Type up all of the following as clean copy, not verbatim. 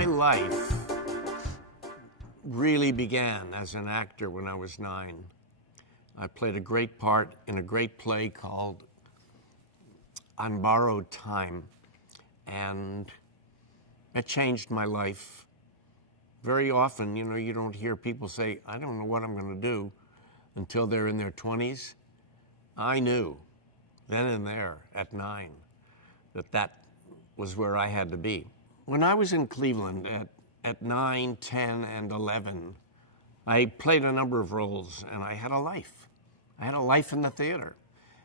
My life really began as an actor when I was 9. I played a great part in a great play called On Borrowed Time, and it changed my life. Very often, you don't hear people say, I don't know what I'm going to do until they're in their 20s. I knew then and there at 9 that was where I had to be. When I was in Cleveland at 9, 10, and 11, I played a number of roles, and I had a life. I had a life in the theater.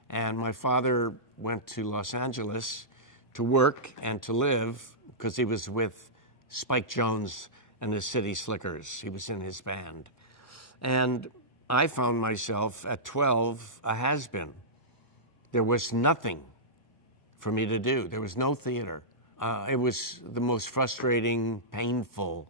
And my father went to Los Angeles to work and to live because he was with Spike Jones and the City Slickers. He was in his band. And I found myself at 12 a has-been. There was nothing for me to do. There was no theater. It was the most frustrating, painful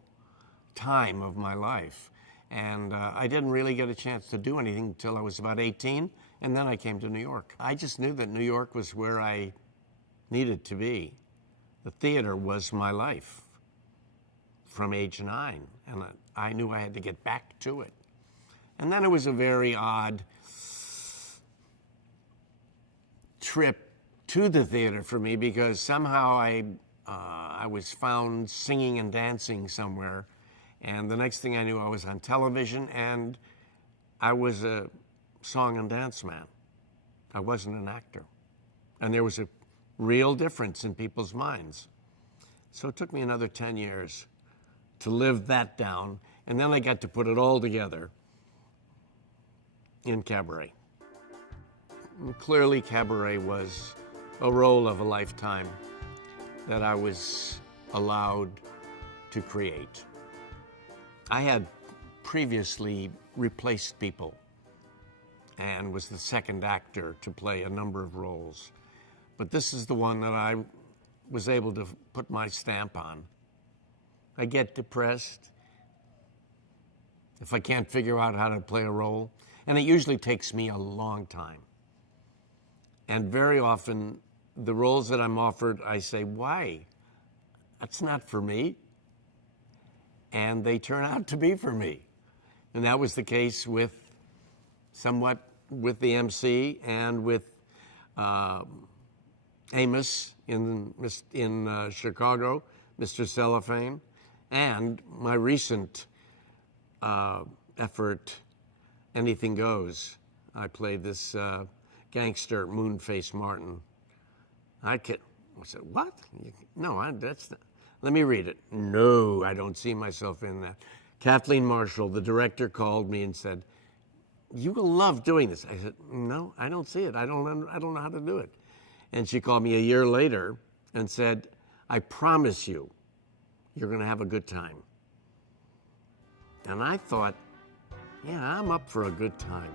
time of my life. And I didn't really get a chance to do anything until I was about 18, and then I came to New York. I just knew that New York was where I needed to be. The theater was my life from age 9, and I knew I had to get back to it. And then it was a very odd trip to the theater for me because somehow I was found singing and dancing somewhere, and the next thing I knew I was on television and I was a song and dance man. I wasn't an actor. And there was a real difference in people's minds. So it took me another 10 years to live that down, and then I got to put it all together in Cabaret. And clearly Cabaret was a role of a lifetime that I was allowed to create. I had previously replaced people and was the second actor to play a number of roles. But this is the one that I was able to put my stamp on. I get depressed if I can't figure out how to play a role, and it usually takes me a long time. And very often, the roles that I'm offered, I say, why? That's not for me. And they turn out to be for me. And that was the case somewhat with the emcee and with Amos in Chicago, Mr. Cellophane, and my recent effort, Anything Goes. I played this gangster, Moonface Martin. I said, what? No, that's not. Let me read it. No, I don't see myself in that. Kathleen Marshall, the director, called me and said, you will love doing this. I said, no, I don't see it. I don't know how to do it. And she called me a year later and said, I promise you, you're going to have a good time. And I thought, yeah, I'm up for a good time.